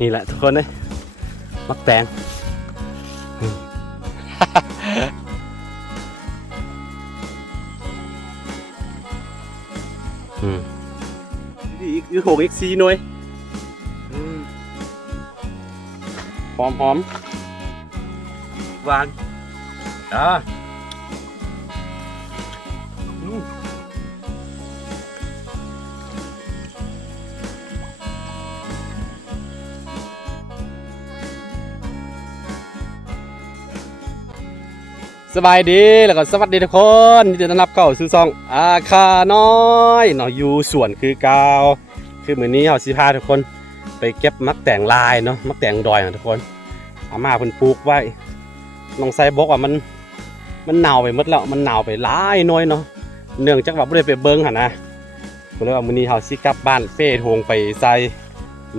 นี่แหละทุกคนเลยมักแตงอีกหกอีกสี่หน่วยหอมหวานสบายดีแล้วก็สวัสดีทุกคนที่จะต้อนรับเข้าสู่ช่องอาคาน้อยเนาะอยู่สวนคือกาวคือมื้อนี้เฮาสิพาทุกคนไปเก็บมักแตงลายเนาะมักแตงดอยนะทุกคนอาม่าเพิ่นปลูกไว้น้องไซบอกว่ามันหนาวไปหมดแล้วมันหนาวไปหลายน้อยเนาะเนื่องจากว่าบ่ได้ไปเบิ่งหั่นนะก็เลยว่ามื้อนี้เฮาสิกลับบ้านเฟ้ทงไปใส่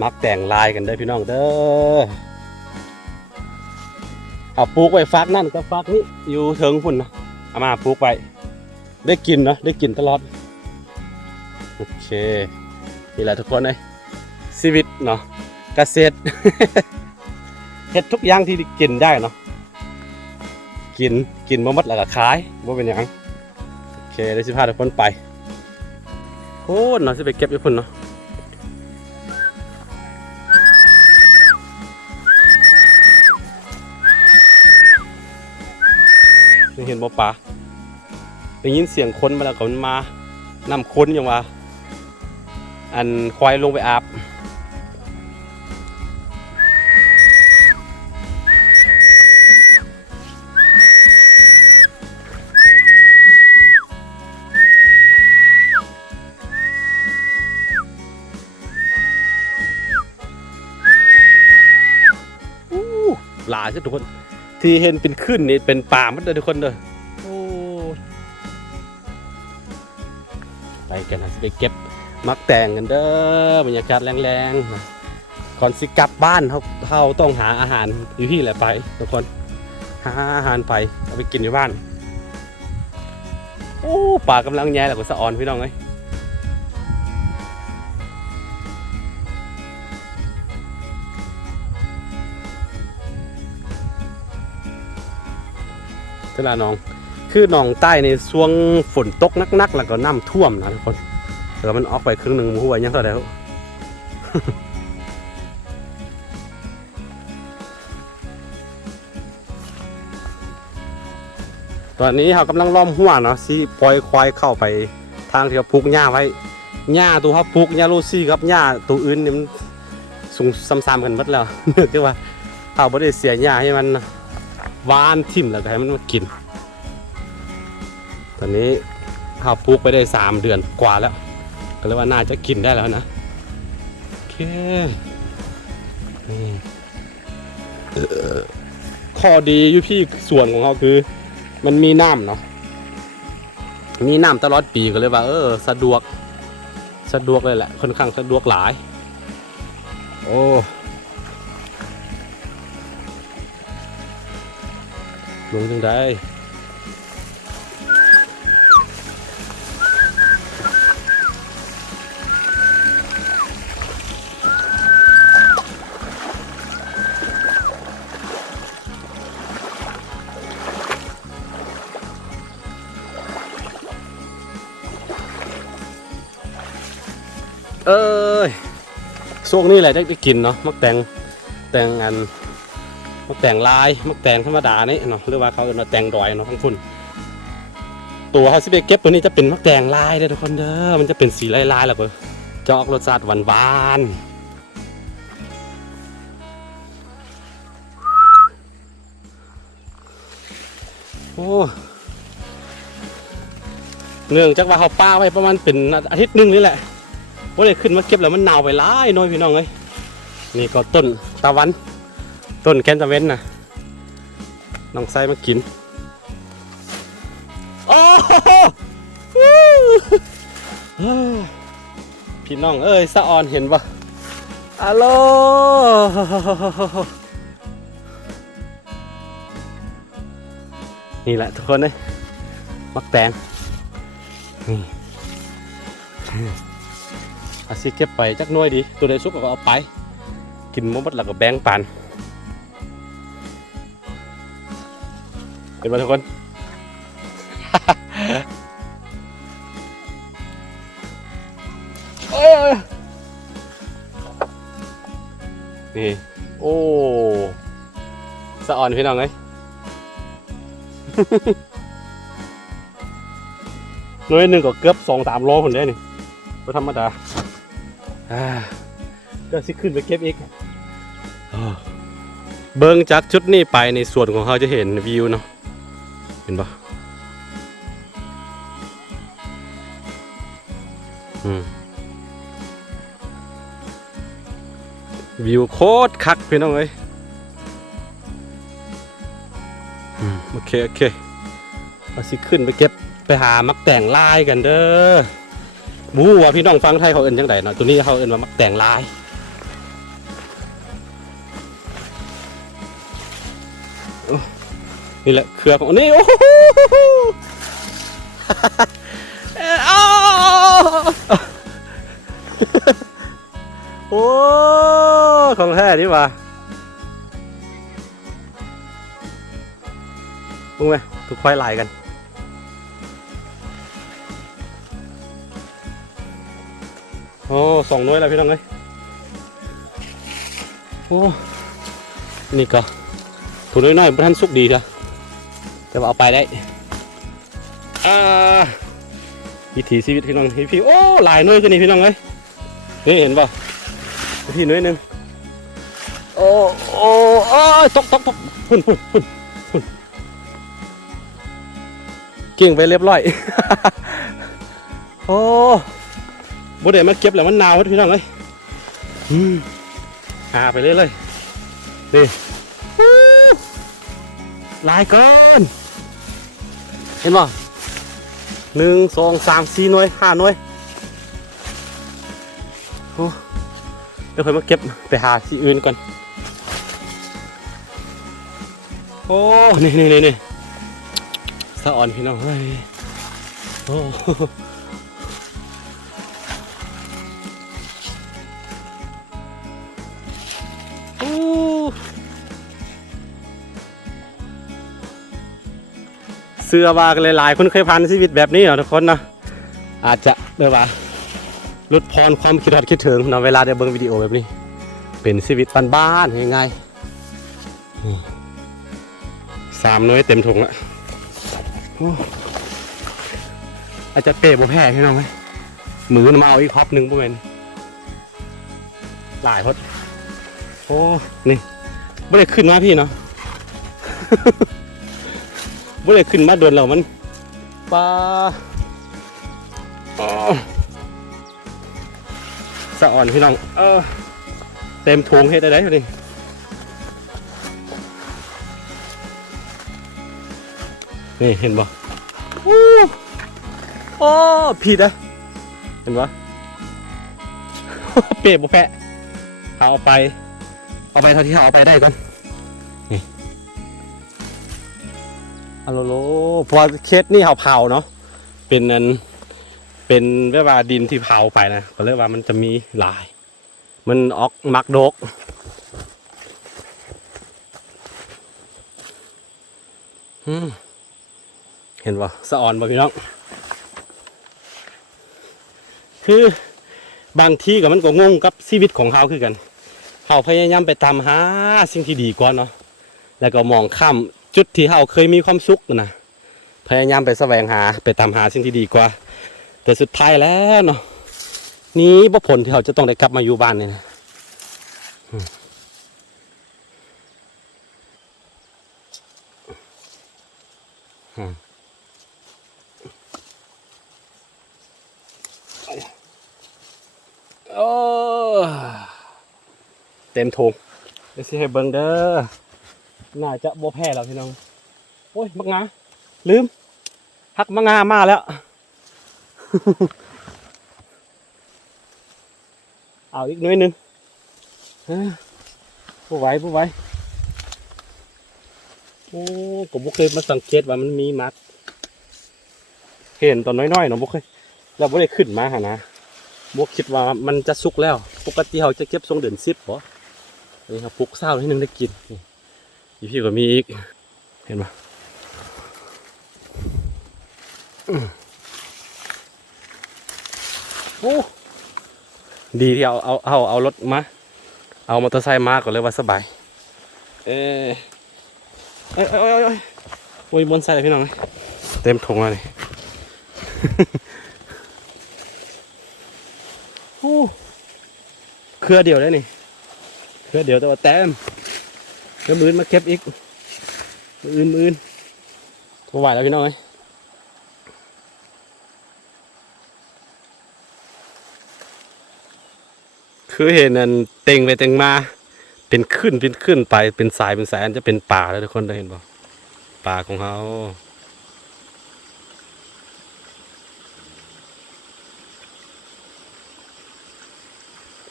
มักแตงลายกันเด้อพี่น้องเด้อเอาปลูกไว้ฟักนั่นก็ฟักนี้อยู่เทิงพุ่นนะอามาปลูกไปได้กินเนาะได้กินตลอดโอเคนี่แหละทุกคนเลยชีวิตเนาะเกษตร เฮ็ดทุกอย่างที่กินได้เนาะกินบ่หมดแล้วก็ขายบ่เป็นหยังโอเคเดี๋ยวสิพาทุกคนไปโอ้เนาะสิไปเก็บอยู่พุ่นเนาะเห็นบ่ปลาได้ยินเสียงคนมาแล้วก็มันมานำคนอย่างว่าอันควายลงไปอาบหลายใช่ทุกคนที่เห็นเป็นขึ้นนี่เป็นป่าหมดเลยทุกคนเลยไปกันนะไปเก็บมักแตงกันเด้อบรรยากาศแรงๆก่อนสิกลับบ้านเขาต้องหาอาหารอยู่ที่แหละไปทุกคนหาอาหารไปเอาไปกินในบ้านโอ้ป่ากำลังแย่แล้วก็สะออนพี่น้องเลยเวลาน้องคือหนองใต้ในช่วงฝนตกนักๆแล้วก็น้ำท่วมนะทุกคนแต่มันออกไปครึ่งหนึ่งหัวยังเท่าไหร่แล้ว ตอนนี้เรากำลังล้อมหัวเนาะสิปล่อยควายเข้าไปทางที่เขาปลูกหญ้าไว้หญ้าตัวเขาปลูกหญ้าโรซี่กับหญ้าตัวอื่นนี่มันสูงซ้ำๆกันหมดแล้ว เนื่องจากว่าเขาไม่ได้เสียหญ้าให้มันหวานทิ่มแล้วก็ให้มันมากินตอนนี้เขาปลูกไปได้3 เดือนกว่าแล้วก็เลยว่าน่าจะกินได้แล้วนะโอเคข้อดีอยู่ที่ส่วนของเขาคือมันมีน้ำเนาะมีน้ำตลอดปีก็เลยว่าสะดวกเลยแหละค่อนข้างสะดวกหลายโอ้ลงจังได้ช่วงนี้แหละได้กินเนาะมักแตงอันมักแตงลายมักแตงธรรมดานี่เนาะหรือว่าเขาเรียกว่าแตงดอยเนาะทั้งคุณตัวเขาสิไปเก็บตัวนี้จะเป็นมักแตงลายเด้อทุกคนเด้อมันจะเป็นสีลายๆแล้วก็จะออกรสชาติหวานโอ้เนื่องจากว่าเขาป้าไว้ประมาณเป็นอาทิตย์นึงนี่แหละว่าเลยขึ้นมาเก็บแล้วมันหนาวไปหลายน้อยพี่น้องเลยนี่ก็ต้นตะวันต้นแคนตะเว้นนะน้องไซมากินโอ้พี่น้องเอ้ยสะออนเห็นปะฮัลโหลนี่แหละทุกคนเลยมักแตงนี่อาสิเก็บไปจักหน่วยดีตัวใดสุกก็เอาไป กินมดแล้วก็แบ่งปันเป็นมาทุกคน นี่โอ้สะอ่อนพี่น้องเลย หน่วยหนึ่งก็เกือบ2-3 โลคนได้นี่ก็ธรรมดาก็สิขึ้นไปเก็บอีกเบิ้งจากจุดนี้ไปในส่วนของเขาจะเห็นวิวเนาะเห็นปะวิวโคตรคักพี่น้องเอ้ยโอเคเราสิขึ้นไปเก็บไปหามักแต่งลายกันเด้อบู๊ว่าพี่น้องฟังไทยเขาเอิ้นจังไดเนาะตัวนี้เขาเอิ้นว่ามักแต่งลายนี่แหละเครือของนี่โอ้โหโอ้ของแท้นี่ว่ะมึงไหมทุกควายลายกันโอ้2 หน่วยแล้วพี่น้องเอ้ยโอ้นี่ก็ตัวน้อยๆท่านสุกดีจ้ะแต่ว่าเอาไปได้วิถีชีวิตพี่น้องพี่โอ้หลายหน่วยกันนี่พี่น้องเอ้ยนี่เห็นป่ะพี่หน่วยหนึ่งโอ้ตกพุ่นเก่งไปเรียบร้อย โอ้บ่ได้มาเก็บแล้วมันหนาวพี่น้องเอ้ยหาไปเรื่อยๆนี่ลายก่อนเห็นป่ะ1 2 3 4 หน่วย 5 หน่วยโอ้เดี๋ยวค่อยมาเก็บไปหาที่อื่นก่อนโอ้นี่สะอ่อนพี่น้องเฮ้ยโอ้เสื้อว่ากันหลายๆคนเคยผ่านชีวิตแบบนี้เนาะทุกคนนะอาจจะแบบว่าลดพรความคิดถึงเนาะเวลาได้เบิ่งวิดีโอแบบนี้เป็นชีวิตบ้านๆง่ายๆ3 หน่วยเต็มถุงละอาจจะเป๊ะบ่แพ้พี่น้องไหมมือมาเอาอีกครอบหนึ่งประมาณหลายพดโอ้นี่ไม่ได้ขึ้นมาพี่เนาะ ไม่ได้ขึ้นมาโดนเรามันปลาสะอ่อนพี่น้องเต็มถุงเฮ็ดได้เลยนี่เห็นบ่โอ้ผิดอะเห็นปะ เป๊ะบ่แปะเอาไปเท่าที่เอาไปได้ก่อนนี่อะโลพอเคสนี่เผาเนาะเป็นแบบว่าดินที่เผาไปนะก็เรียกว่ามันจะมีลายมันออกมักดกเห็นป่ะสะอ่อนป่ะพี่น้องคือบางทีกับมันก็งงกับชีวิตของเขาคือกันเขาพยายามไปตามหาสิ่งที่ดีก่อนเนาะแล้วก็มองข้ามจุดที่เขาเคยมีความสุขนะพยายามไปแสวงหาไปตามหาสิ่งที่ดีกว่าแต่สุดท้ายแล้วเนาะนี้บ่ผลที่เขาจะต้องได้กลับมาอยู่บ้านเนี่ยนะโอ้เต็มถุงเดี๋ยวสิให้เบิ่งเด้อน่าจะบ่แพ้แล้วพี่น้องโอ้ยมักงาลืมหักมักงามาแล้ว เอาอีกหน่อยหนึ่งผู้ไหวโอ้ผมบ่เคยมาสังเกตว่ามันมีมัดเห็นตอนน้อยๆเนาะบ่เคยเราบ่ได้ขึ้นมาหานะบ่คิดว่ามันจะสุกแล้วปกติเขาจะเก็บทรงเดือน10บ่ นี่ครับปลุกเศร้าให้นึงได้กินนี่พี่ก็มีอีกเห็นปะโอ้ดีที่เอารถมาเอามอเตอร์ไซค์มาก่อนเลยว่าสบายเอ้ยโอ้ยบนไซค์เลยพี่น้องเต็มถุงเลยโอ้เครือเดียวได้นี่เครือเดียวแต่ว่าแต้มเดี๋ยวมือมาเก็บอีกมือตัวไหวแล้วพี่น้องเอ้ยคือเห็นนั่นเต็งไปเต็งมาเป็นขึ้นไปเป็นสายจะเป็นป่าแล้วทุกคนได้เห็นป่ะป่าของเขา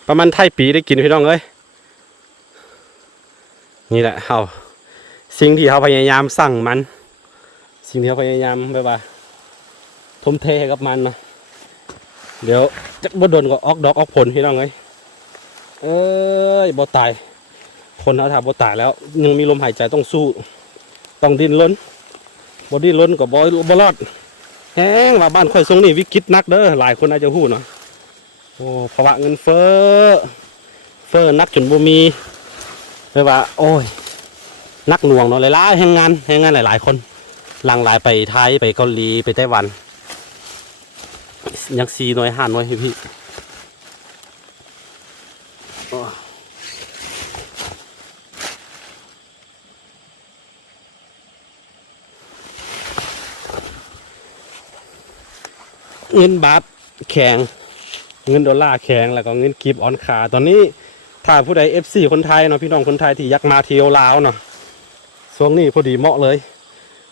ประมาณไทยปีได้กินพี่น้องเอ้ยนี่แหละเขาสิ่งที่เขาพยายามสั่งมันสิ่งที่เขาพยายามแบบว่าทุ่มเทให้กับมันนะเดี๋ยวจะบ่โดนก็ออกดอกออกผลพี่น้องเอ้ยบ่ตายคนเขาถามบ่ตายแล้วยังมีลมหายใจต้องสู้ต้องดิ้นรนบ่ดิ้นรนก็บ่รอดแห้งว่าบ้านค่อยทรงนี่วิกฤตนักเด้อหลายคนอาจจะหู้เนาะโอ้ภาวะเงินเฟ้อนักจนบ่มีแบบว่าโอ้ยนักหน่วงเนาะหลายๆแรงงานหลายๆคนหลั่งไหลไปไทยไปเกาหลีไปไต้หวันยัง4 หน่วย5 หน่วยพี่เงินบาทแข็งเงินดอลลาร์แข็งแล้วก็เงินกีบอ่อนขาตอนนี้ถ้าผู้ใด FC คนไทยเนาะพี่น้องคนไทยที่อยากมาเที่ยวลาวเนาะช่วงนี้พอดีเหมาะเลย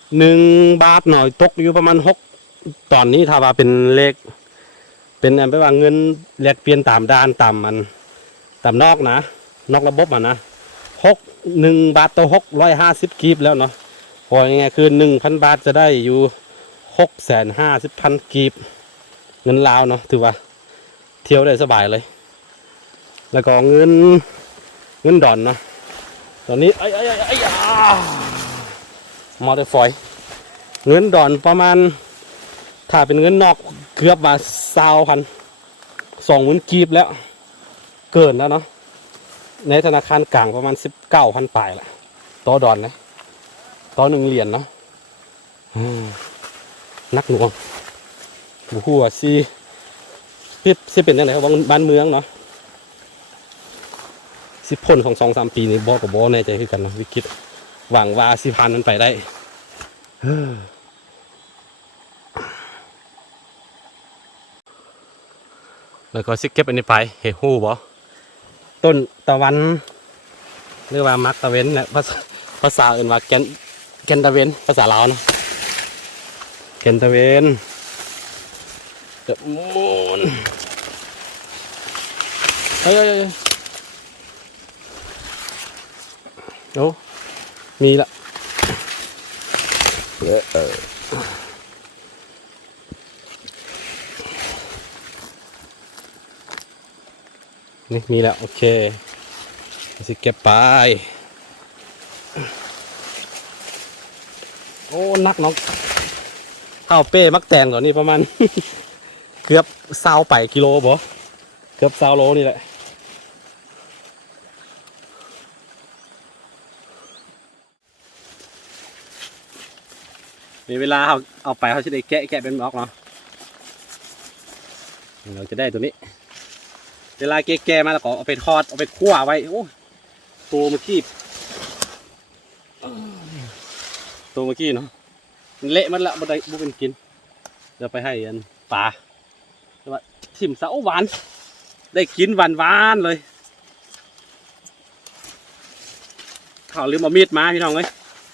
1 บาทหน่อยตกอยู่ประมาณ6ตอนนี้ถ้าว่าเป็นเลขเป็นอันแปลว่าเงินแลกเปลี่ยนตามด้านตามนอกนะนอกระบบนะ1 บาทต่อ650กีบแล้วเนาะพอยังไงคือ 1,000 บาทจะได้อยู่650,000กีบเงินลาวเนาะถือว่าเที่ยวได้สบายเลยแล้วก็เงินดอนเนาะตอนนี้มอเตอร์ไฟเงินดอนประมาณถ้าเป็นเงินนอกเกือบมา20,000 กีบแล้วเกินแล้วเนาะในธนาคารกลางประมาณ19,000 ปลายละต่อดอนเลยต่อ1 เหรียญเนาะนักหน่วงบุหัวซีสิเป็นยังไงครับบ้านเมืองเนาะสิพ้นของ2-3 ปีนี้กับแน่ใจคือกันนะวิกฤตหวังว่าสิพันมันไปได้แล้วก็สิเก็บอันนี้ไปเฮฮูบ่ต้นตะวันเรียกว่ามักตะเวนเนี่ยภาษาอื่นว่าแกนตะเวนภาษาลาวนะแกนตะเวนเดอะมูนโอ้มีละนี่มีแล้วโอเคสิเก็บไปโอ้นักเนาะข้าวเป้มักแตงตัวนี้ประมาณ เกือบ20 กิโลบ่เกือบ20 โลนี่แหละมีเวลาเอาไปเขาจะได้แกะเป็นบล็อกเนาะเราจะได้ตัวนี้เวลาแกะมาแล้วก็เอาไปทอดเอาไปคั่วไว้โอ้ตัวเมื่อกี้เนาะเละมันละบ่ได้บ่เป็นกินเดี๋ยวไปให้อันปลาแต่ว่าทิ่มซะโอ้หวานได้กินหวานเลยเขาลืมเอามีดมาพี่น้องเลย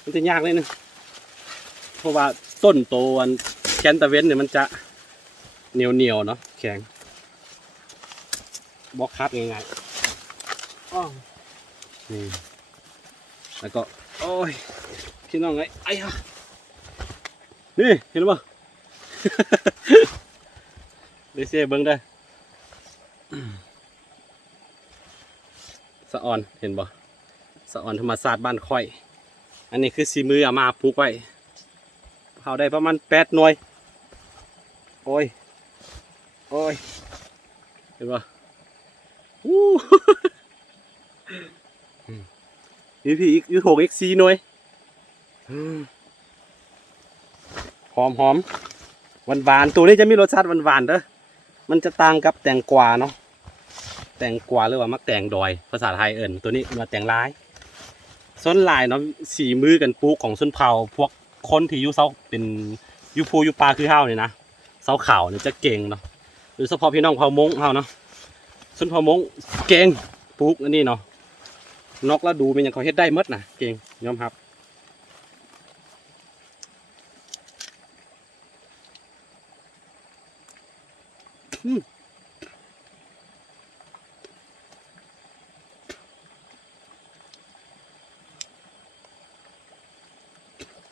มันจะยากเลยนึงเพราะว่าต้นโตวันแกนตะเวนเนี่ยมันจะเหนียวเนาะแข็งบล็อกคัดง่ายๆนี่แล้วก็โอ้ยพี่น้องไอ้ฮะนี่เห็นหรือเปล่าเดี๋ยวเสียเบิ้งได้สะออนเห็นบ่ สะออนธรรมศาสตร์บ้านค่อยอันนี้คือสีมือเอามาปลูกไว้เขาได้ประมาณ8 หน่วยโอ้ยโอ้ยเห็นปะอู้ พี่อีกยูโถอีก4 หน่วยหอมหอมหวานหวานตัวนี้จะมีรสชาติหวานหวานเด้อมันจะต่างกับแตงกวาเนาะแตงกวาหรือว่ามักแตงดอยภาษาไทยเอิ่นตัวนี้มาแตงลายส้นลายเนาะสีมือกันปลูกของส้นเผาพวกคนที่อยู่เซาเป็นยูพูยูปลาคือเฮาเนี่ยนะเซาขาวเนี่ยจะเก่งเนาะโดยเฉพาะพี่น้องเผ่ามงเฮาเนาะส้นเผ่ามงเก่งปลูกอันนี้เนาะนอกแล้วดูเป็นอย่างเขาเฮ็ดได้หมดนะเก่งยอมรับ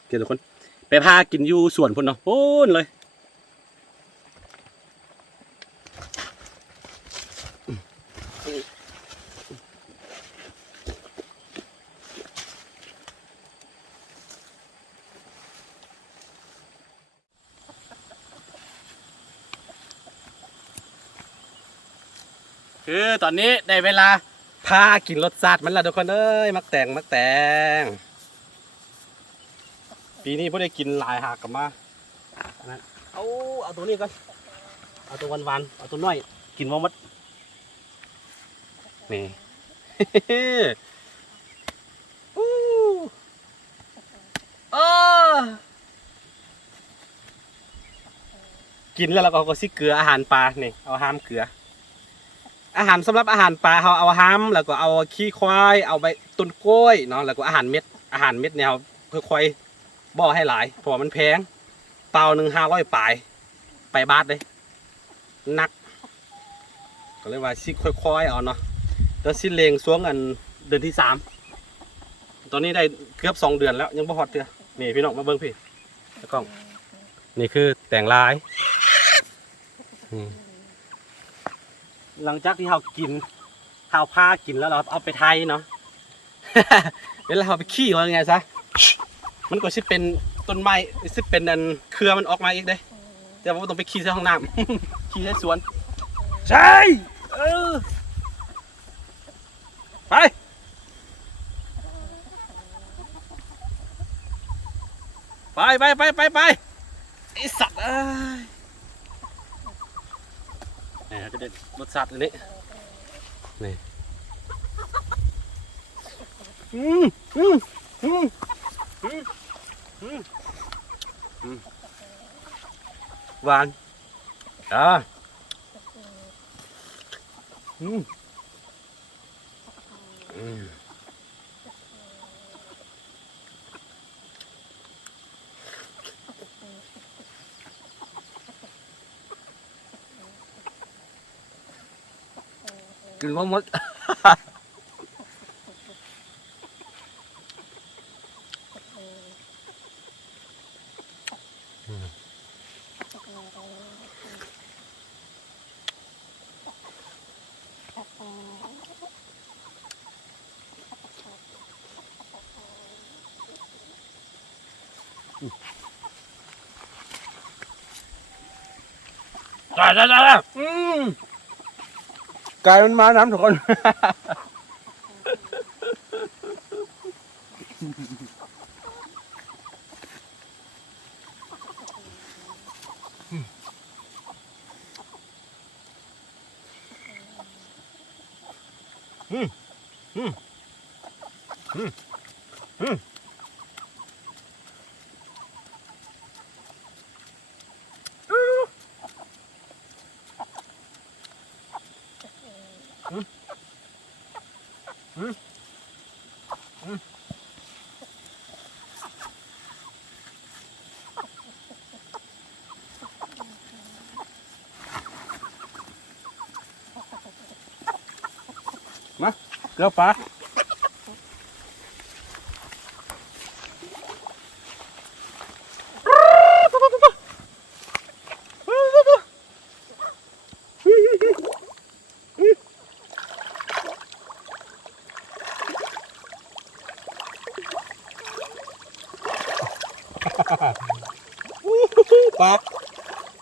เกี่ยวทุกคนไปพากินอยู่สวนพุ่นเนาะโอ้นเลยคือตอนนี้ได้เวลาพากินรสชาติมันละทุกคนเอ้ยมักแตงมักแตงปีนี้พวกได้กินหลายหากลับมาเอาตัวนี้ก่อนเอาตัววันๆเอาตัวน้อยกินว่ามัดนี่ อู้กินแล้วเราก็ซิเกลืออาหารปลานี่เอาห้ามเกลืออาหารสำหรับอาหารปลาเขาเอาห้ามแล้วก็เอาขี้ควายเอาไปตุนกล้วยเนาะแล้วก็อาหารเม็ดเนี่ยค่อยๆบ่อให้หลายเพราะมันแพงเปล่า1 500ปลายไปบาทเลยนักก็เลยว่าซิค่อยๆเอาเนาะแล้วซิเลงช่วงเดือนที่3ตอนนี้ได้เกือบ2 เดือนแล้วยังบ่ฮอดเตือนี่พี่น้องมาเบิ่งพี่ตะกล้องนี่คือแต่งลายหลังจากที่เรากินข้าวผ้ากินแล้วเราเอาไปไทยเนาะ เวลาเราไปขี้ว่าไงซะมันก็จะเป็นต้นไม้จะเป็นเครือมันออกมาอีกเด้แต่ว่าต้องไปขี้ใส่ห้องน้ำ ขี้ใส่สวนใช่ไปไอสัตว์นี่ก็ได้รสชาติอันนี้นี่หวานกินว่าหมดจ้าไก่มันมาน้ำทุกคนมาเกลือปลา ปลา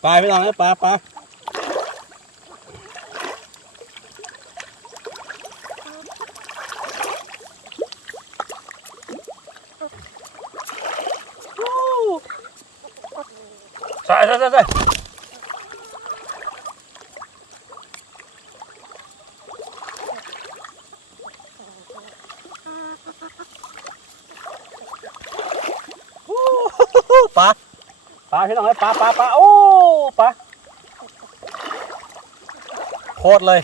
ปลาพี่น้องนะปลาปลาใส่ปลาปลาพี่น้องไอ้ปลาโอ้ปลาโคตรเลย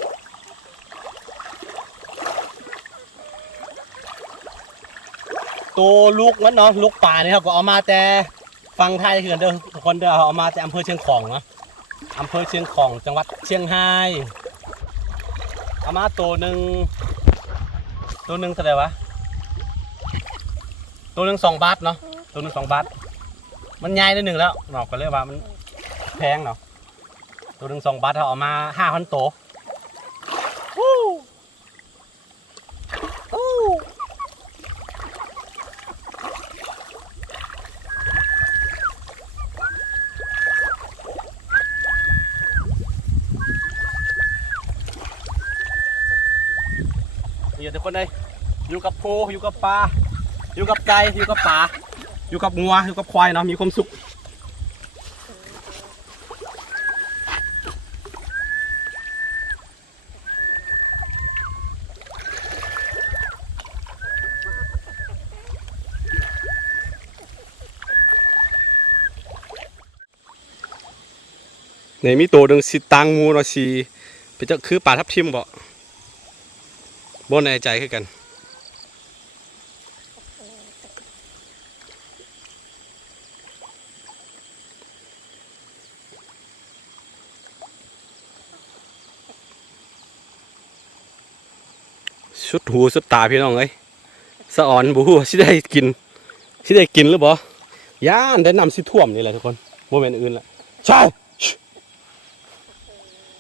ตัวลูกมันเนาะลูกปลาเนี่ยครับก็เอามาแต่ฟังไทยคือกันเด้อทุกคนเด้อเอามาจากอำเภอเชียงของเนาะอำเภอเชียงของจังหวัดเชียงรายเอามาตัวหนึ่งเท่าไหร่วะตัวหนึ่ง2 บาทเนาะตัวหนึ่ง2 บาทมันใหญ่ได้หนึ่งแล้วเนาะก็เลยว่ามันแพงเนาะตัวหนึ่ง2 บาทเอามา5,000 ตัวนี่ทุกคนเลยอยู่กับโพอยู่กับปลาอยู่กับไก่อยู่กับปลาอยู่กับงัวอยู่กับควายเนาะมีความสุขเนี่ยมีตัวหนึ่งสิตังมูเนาะสิเป็นเจ้าคือปลาทับทิมบ่ในใจคือกันสุดหูสุดตาพี่น้องเอ้ยสะอ่อนบูสิได้กินหรือบ่ย่านได้นำสิท่วมนี่แหละทุกคนโมเมนต์อื่นละใช่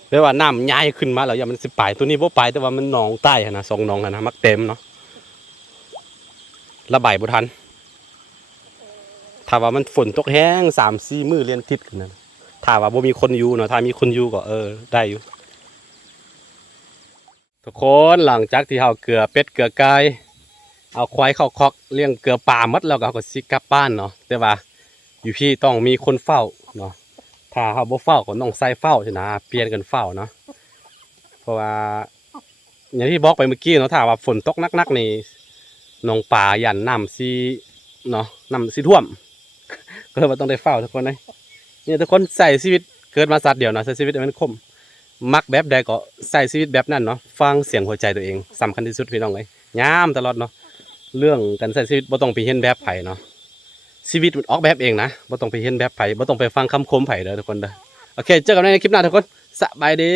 เรียกว่าน้ำย้ายขึ้นมาแล้วอย่ามันสิไปตัวนี้บ่ไปแต่ว่ามันหนองใต้นะ2 หนองนะมักเต็มเนาะระบายบ่ทันถ้าว่ามันฝนตกแห้ง3-4 มื้อเรียนติดกันนะถ้าว่าบ่มีคนอยู่เนาะถ้ามีคนอยู่ก็ได้อยู่ทุกคนหลังจากที่เฮาเกลือเป็ดเกลือไก่เอาควายเข้าคอกเลี้ยงเกลือป่ามัดแล้วก็เขาก็สิกลับบ้านเนาะแต่ว่าอยู่พี่ต้องมีคนเฝ้าเนาะถ้าเฮาบ่เฝ้าก็ต้องใส่เฝ้าใช่นะเปลี่ยนกันเฝ้าเนาะเพราะว่าอย่างที่บอกไปเมื่อกี้เนาะถ้าว่าฝนตกหนักๆนี่หนองป่ายันน้ำสิเนาะน้ำสิท่วมก็เลยว่าต้องได้เฝ้าทุกคนเลยเนี่ยทุกคนใส่ชีวิตเกิดมาสัตว์เดียวเนาะใส่ชีวิตให้มันคมมักแบบใดก็ใส่ชีวิตแบบนั้นเนาะฟังเสียงหัวใจตัวเองสำคัญที่สุดพี่น้องเลยยามตลอดเนาะเรื่องการใส่ชีวิตบ่ต้องไปเห็นแบบไผเนาะชีวิตมันออกแบบเองนะบ่ต้องไปเห็นแบบไผบ่ต้องไปฟังคำคมไผเด้อทุกคนเด้อโอเคเจอกันในคลิปหน้าทุกคนสบายดี